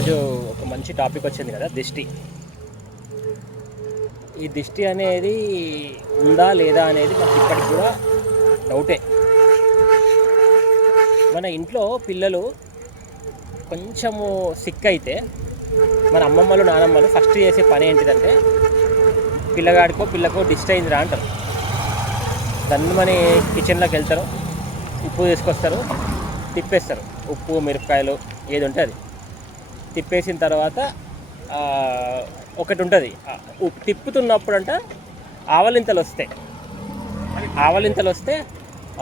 ఈరోజు ఒక మంచి టాపిక్ వచ్చింది కదా, దిష్టి. ఈ దిష్టి అనేది ఉందా లేదా అనేది నాకు ఇప్పటికి కూడా డౌటే. మన ఇంట్లో పిల్లలు కొంచెము సిక్ అయితే మన అమ్మమ్మలు నానమ్మలు ఫస్ట్ చేసే పని ఏంటిదంటే, పిల్లకో దిష్టి అయిందిరా అంటారు. దాన్ని మన కిచెన్లోకి వెళ్తారు, ఉప్పు తీసుకొస్తారు, తిప్పేస్తారు. ఉప్పు మిరపకాయలు ఏది ఉంటే అది తిప్పేసిన తర్వాత ఒకటి ఉంటుంది, తిప్పుతున్నప్పుడు అంట ఆవలింతలు వస్తే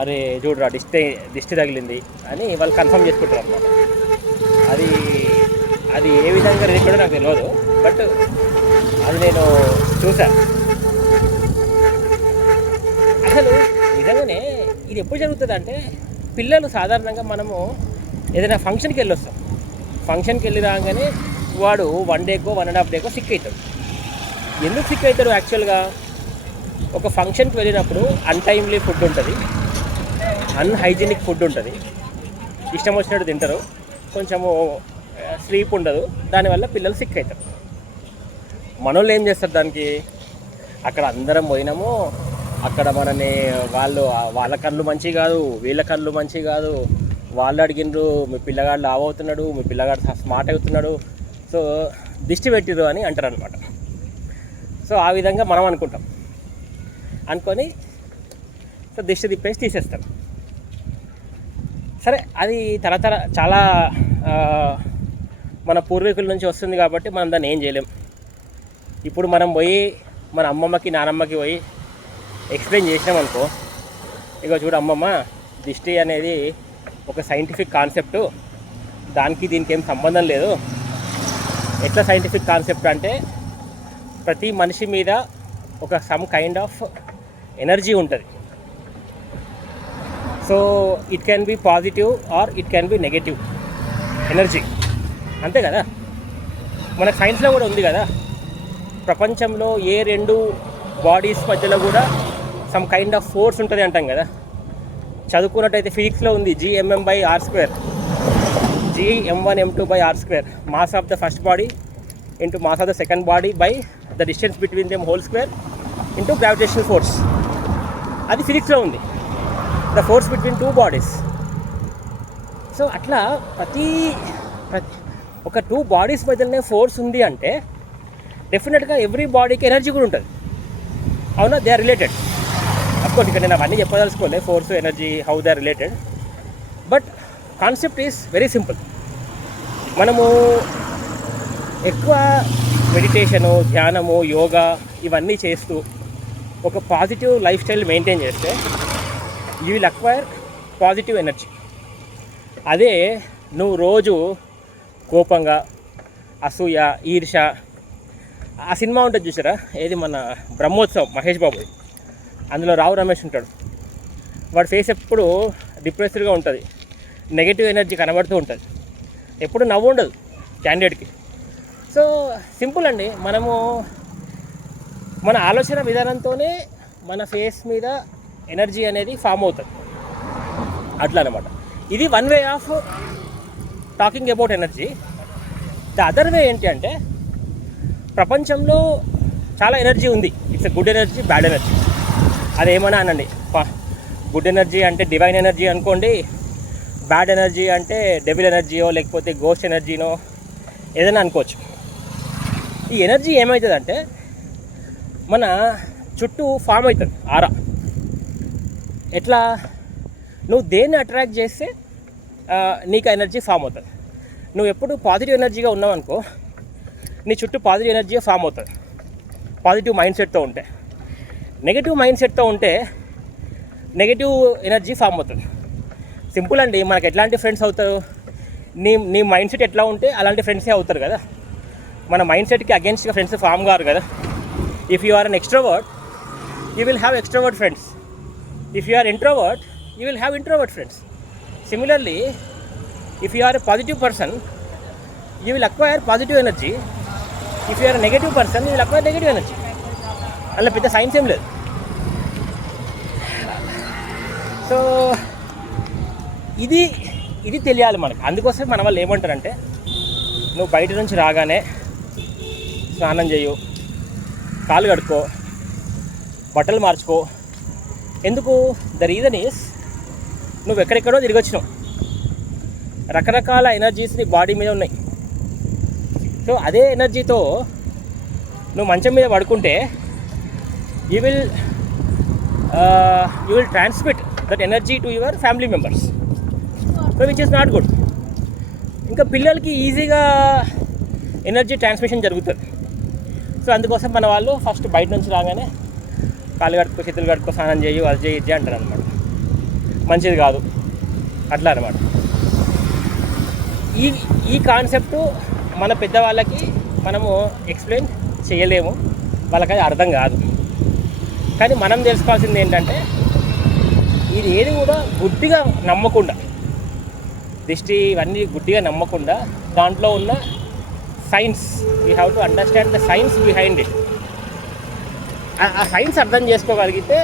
అరే చూడరా దిష్టి తగిలింది అని వాళ్ళు కన్ఫర్మ్ చేసుకుంటారు అన్నమాట. అది ఏ విధంగా రిలేటెడ్ నాకు తెలియదు, బట్ అది నేను చూసా. అసలు నిజంగానే ఇది ఎప్పుడు జరుగుతుంది అంటే, పిల్లలు సాధారణంగా మనము ఏదైనా ఫంక్షన్కి వెళ్ళొస్తాం. ఫంక్షన్కి వెళ్ళి రాగానే వాడు 1 డేకో 1.5 డేకో సిక్ అవుతాడు. ఎందుకు సిక్ అవుతాడు? యాక్చువల్గా ఒక ఫంక్షన్కి వెళ్ళినప్పుడు అన్టైమ్లీ ఫుడ్ ఉంటుంది, అన్హైజీనిక్ ఫుడ్ ఉంటుంది, ఇష్టం వచ్చినట్టు తింటారు, కొంచెము స్లీప్ ఉండదు, దానివల్ల పిల్లలు సిక్ అవుతారు. మనోళ్ళు ఏం చేస్తారు దానికి? అక్కడ అందరం పోయినాము, అక్కడ మనని వాళ్ళ కళ్ళు మంచి కాదు, వీళ్ళ కళ్ళు మంచి కాదు, వాళ్ళు అడిగినరు మీ పిల్లగాడు లావ్ అవుతున్నాడు, మీ పిల్లగాడు స్మార్ట్ అవుతున్నాడు, సో దిష్టి పెట్టిరు అని అంటారు అనమాట. సో ఆ విధంగా మనం అనుకొని సో దిష్టి తిప్పేసి తీసేస్తారు. సరే, అది చాలా మన పూర్వీకుల నుంచి వస్తుంది కాబట్టి మనం దాన్ని ఏం చేయలేం. ఇప్పుడు మనం పోయి మన అమ్మమ్మకి నానమ్మకి పోయి ఎక్స్ప్లెయిన్ చేసినామనుకో, ఇక చూడు అమ్మమ్మ, దిష్టి అనేది ఒక సైంటిఫిక్ కాన్సెప్టు, దీనికి ఏం సంబంధం లేదు. ఎట్లా సైంటిఫిక్ కాన్సెప్ట్ అంటే, ప్రతి మనిషి మీద ఒక సమ్ కైండ్ ఆఫ్ ఎనర్జీ ఉంటుంది. So it can be positive or it can be negative energy, అంతే కదా. మన సైన్స్లో కూడా ఉంది కదా, ప్రపంచంలో ఏ 2 బాడీస్ మధ్యలో కూడా సమ్ కైండ్ ఆఫ్ ఫోర్స్ ఉంటుంది అంటాం కదా. చదువుకున్నట్టయితే ఫిజిక్స్లో ఉంది Gmm/r², Gm1m2/r², mass of the first body into mass of the second body by the distance between them whole square into gravitational force. అది ఫిజిక్స్లో ఉంది, the force between 2 bodies. So అట్లా ప్రతి ఒక 2 బాడీస్ మధ్యలోనే ఫోర్స్ ఉంది అంటే డెఫినెట్గా ఎవ్రీ బాడీకి ఎనర్జీ కూడా ఉంటుంది. అవునా? They are related. అఫ్కోర్స్ ఇక్కడ నేను అవన్నీ చెప్పదలుచుకోలే, force energy how they are related, but concept is very simple. మనము ఎక్కువ మెడిటేషను, ధ్యానము, యోగా ఇవన్నీ చేస్తూ ఒక పాజిటివ్ లైఫ్ స్టైల్ మెయింటైన్ చేస్తే you will acquire positive energy. అదే నువ్వు రోజు కోపంగా, అసూయ, ఈర్ష, ఆ సినిమా ఉంటుంది చూసారా, ఏది మన బ్రహ్మోత్సవం, మహేష్ బాబు, అందులో రావు రమేష్ ఉంటాడు. వాడి ఫేస్ ఎప్పుడు డిప్రెస్డ్గా ఉంటుంది, నెగిటివ్ ఎనర్జీ కనబడుతూ ఉంటుంది, ఎప్పుడు నవ్వు ఉండదు క్యాండిడేట్కి. సో సింపుల్ అండి, మనము మన ఆలోచన విధానంతోనే మన ఫేస్ మీద ఎనర్జీ అనేది ఫామ్ అవుతుంది, అట్లా అనమాట. ఇది one way of talking about energy. The other way ఏంటి అంటే, ప్రపంచంలో చాలా ఎనర్జీ ఉంది. It's a good energy, bad energy, అదేమన్నా అనండి. గుడ్ ఎనర్జీ అంటే డివైన్ ఎనర్జీ అనుకోండి, బ్యాడ్ ఎనర్జీ అంటే డెవిల్ ఎనర్జీయో లేకపోతే గోస్ట్ ఎనర్జీనో ఏదైనా అనుకోవచ్చు. ఈ ఎనర్జీ ఏమవుతుందంటే మన చుట్టూ ఫామ్ అవుతుంది ఆరా. ఎట్లా? నువ్వు దేన్ని అట్రాక్ట్ చేస్తే నీకు ఎనర్జీ ఫామ్ అవుతుంది. నువ్వు ఎప్పుడు పాజిటివ్ ఎనర్జీగా ఉన్నావు అనుకో, నీ చుట్టూ పాజిటివ్ ఎనర్జీ ఫామ్ అవుతుంది, పాజిటివ్ మైండ్ సెట్తో ఉంటే. నెగిటివ్ మైండ్ సెట్తో ఉంటే నెగిటివ్ ఎనర్జీ ఫామ్ అవుతుంది. సింపుల్ అండి, మనకు ఎట్లాంటి ఫ్రెండ్స్ అవుతారు? నీ మైండ్ సెట్ ఎట్లా ఉంటే అలాంటి ఫ్రెండ్సే అవుతారు కదా. మన మైండ్ సెట్కి అగేన్స్ట్గా ఫ్రెండ్స్ ఫామ్ కారు కదా. If you are an extrovert, you will have extrovert friends. If you are introvert, you will have introvert friends. Similarly, if you are a positive person, you will acquire positive energy. If you are a negative person, you will acquire negative energy. అలా పెద్ద science ఏం లేదు. So ఇది తెలియాలి మనకు. అందుకోసం మన వాళ్ళు ఏమంటారంటే, నువ్వు బయట నుంచి రాగానే స్నానం చేయు, కాలు కడుక్కో, బట్టలు మార్చుకో. ఎందుకు? ద రీజన్ ఈస్ నువ్వు ఎక్కడెక్కడో తిరిగి వచ్చినావు, రకరకాల ఎనర్జీస్ నీ బాడీ మీద ఉన్నాయి. సో అదే ఎనర్జీతో నువ్వు మంచం మీద పడుకుంటే you will transmit that energy to your family members, so which is not good. ఇంకా పిల్లలకి ఈజీగా ఎనర్జీ ట్రాన్స్మిషన్ జరుగుతుంది. సో అందుకోసం మన వాళ్ళు ఫస్ట్ బయట నుంచి రాగానే కాళ్ళు కడుక్కో, చేతులు కడుక్కో, స్నానం చేయు, అది చేయి, ఇది అంటారు అనమాట. మంచిది కాదు అట్లా అనమాట. ఈ కాన్సెప్టు మన పెద్దవాళ్ళకి మనము ఎక్స్ప్లెయిన్ చేయలేము, వాళ్ళకి అది అర్థం కాదు. కానీ మనం తెలుసుకోవాల్సింది ఏంటంటే ఇది ఏది కూడా గుడ్డిగా నమ్మకుండా, దిష్టి ఇవన్నీ గుడ్డిగా నమ్మకుండా దాంట్లో ఉన్న science, we have to understand the science behind it. ఆ సైన్స్ అర్థం చేసుకోగలిగితే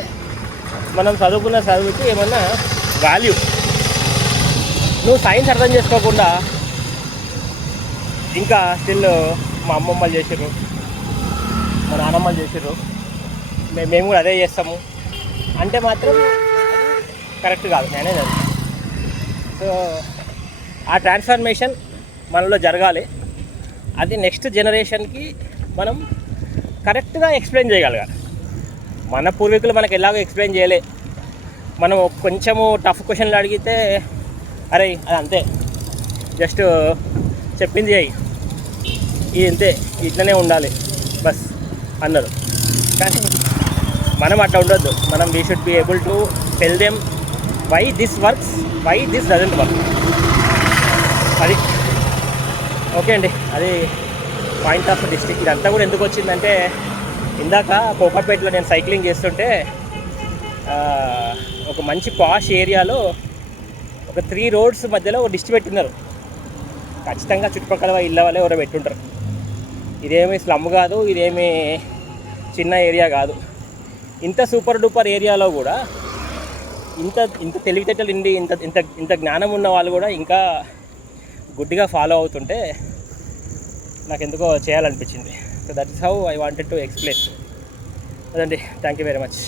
మనం చదువుకున్న చదువుకి ఏమన్నా వాల్యూ. నువ్వు సైన్స్ అర్థం చేసుకోకుండా ఇంకా స్టిల్ మా అమ్మమ్మలు చేసిర్రు, మా నాన్నమ్మలు చేసిర్రు, మేము కూడా అదే చేస్తాము అంటే మాత్రం కరెక్ట్ కాదు, నేనే చదువు. సో ఆ ట్రాన్స్ఫర్మేషన్ మనలో జరగాలి. అది నెక్స్ట్ జనరేషన్కి మనం కరెక్ట్గా ఎక్స్ప్లెయిన్ చేయగలగాలి. మన పూర్వీకులు మనకు ఎలాగో ఎక్స్ప్లెయిన్ చేయలే. మనం కొంచెము టఫ్ క్వశ్చన్లు అడిగితే అరే అది అంతే, జస్ట్ చెప్పింది అయ్యి ఇది అంతే, ఇట్లనే ఉండాలి బస్ అన్నారు. కానీ మనం అట్లా ఉండొద్దు. మనం we should be able to tell them why this works, why this doesn't work. అది ఓకే అండి, అది పాయింట్ ఆఫ్ డిస్ట్రిక్ట్. ఇదంతా కూడా ఎందుకు వచ్చిందంటే ఇందాక కోకాపేటలో నేను సైక్లింగ్ చేస్తుంటే ఒక మంచి పాష్ ఏరియాలో ఒక 3 రోడ్స్ మధ్యలో ఒక డిస్ట్ పెట్టినారు. ఖచ్చితంగా చుట్టుపక్కల ఇళ్ళ వాళ్ళే ఎవరో పెట్టుంటారు. ఇదేమీ స్లమ్ కాదు, ఇదేమీ చిన్న ఏరియా కాదు. ఇంత సూపర్ డూపర్ ఏరియాలో కూడా ఇంత తెలివితేటలు ఉండి ఇంత జ్ఞానం ఉన్న వాళ్ళు కూడా ఇంకా గుడ్డిగా ఫాలో అవుతుంటే నాకు ఎందుకో చేయాలనిపించింది. So that is how I wanted to explain. అదండి, థ్యాంక్ యూ వెరీ మచ్.